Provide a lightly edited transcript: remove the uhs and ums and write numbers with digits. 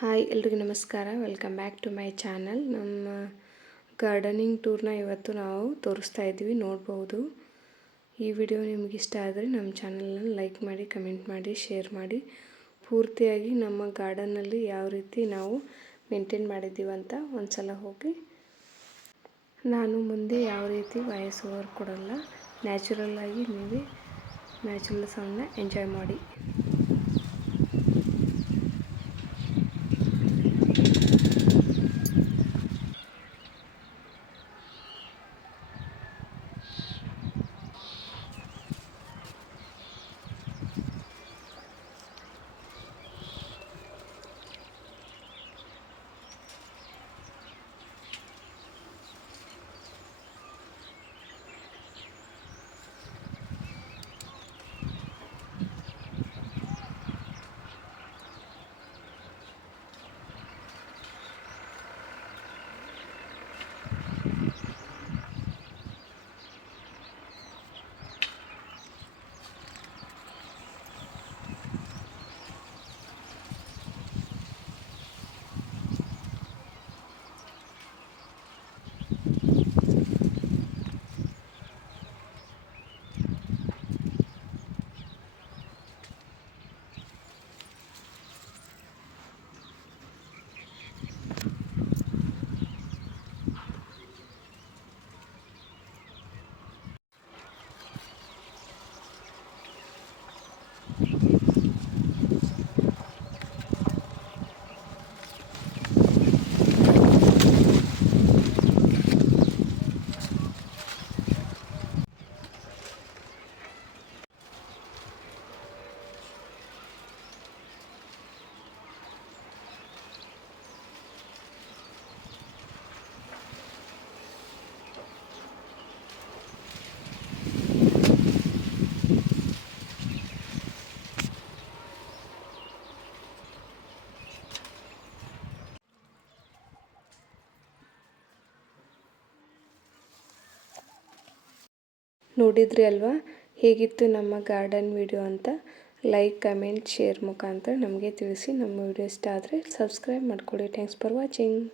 Hi ಎಲ್ರಿಗೂ ನಮಸ್ಕಾರ. Welcome back to my channel. ನಮ್ಮ ಗಾರ್ಡನಿಂಗ್ ಟೂರ್ನ ಇವತ್ತು ನಾವು ತೋರಿಸ್ತಾ ಇದ್ದೀವಿ, ನೋಡ್ಬೋದು. ಈ ವಿಡಿಯೋ ನಿಮ್ಗೆ ಇಷ್ಟ ಆದರೆ ನಮ್ಮ ಚಾನಲನ್ನು ಲೈಕ್ ಮಾಡಿ, ಕಮೆಂಟ್ ಮಾಡಿ, ಶೇರ್ ಮಾಡಿ. ಪೂರ್ತಿಯಾಗಿ ನಮ್ಮ ಗಾರ್ಡನ್ನಲ್ಲಿ ಯಾವ ರೀತಿ ನಾವು ಮೇಂಟೈನ್ ಮಾಡಿದ್ದೀವಂತ ಒಂದು ಸಲ ಹೋಗಿ. ನಾನು ಮುಂದೆ ಯಾವ ರೀತಿ ವಾಯ್ಸ್ ಓವರ್ ಕೊಡಲ್ಲ, ನ್ಯಾಚುರಲ್ಲಾಗಿ ನೀವೇ ನ್ಯಾಚುರಲ್ ಸೌಂಡನ್ನ ಎಂಜಾಯ್ ಮಾಡಿ. ನೋಡಿದ್ರಿ ಅಲ್ವಾ ಹೇಗಿತ್ತು ನಮ್ಮ ಗಾರ್ಡನ್ ವಿಡಿಯೋ ಅಂತ. ಲೈಕ್, ಕಮೆಂಟ್, ಶೇರ್ ಮುಖಾಂತರ ನಮಗೆ ತಿಳಿಸಿ. ನಮ್ಮ ವಿಡಿಯೋ ಇಷ್ಟ ಆದರೆ ಸಬ್ಸ್ಕ್ರೈಬ್ ಮಾಡ್ಕೊಳ್ಳಿ. Thanks for watching.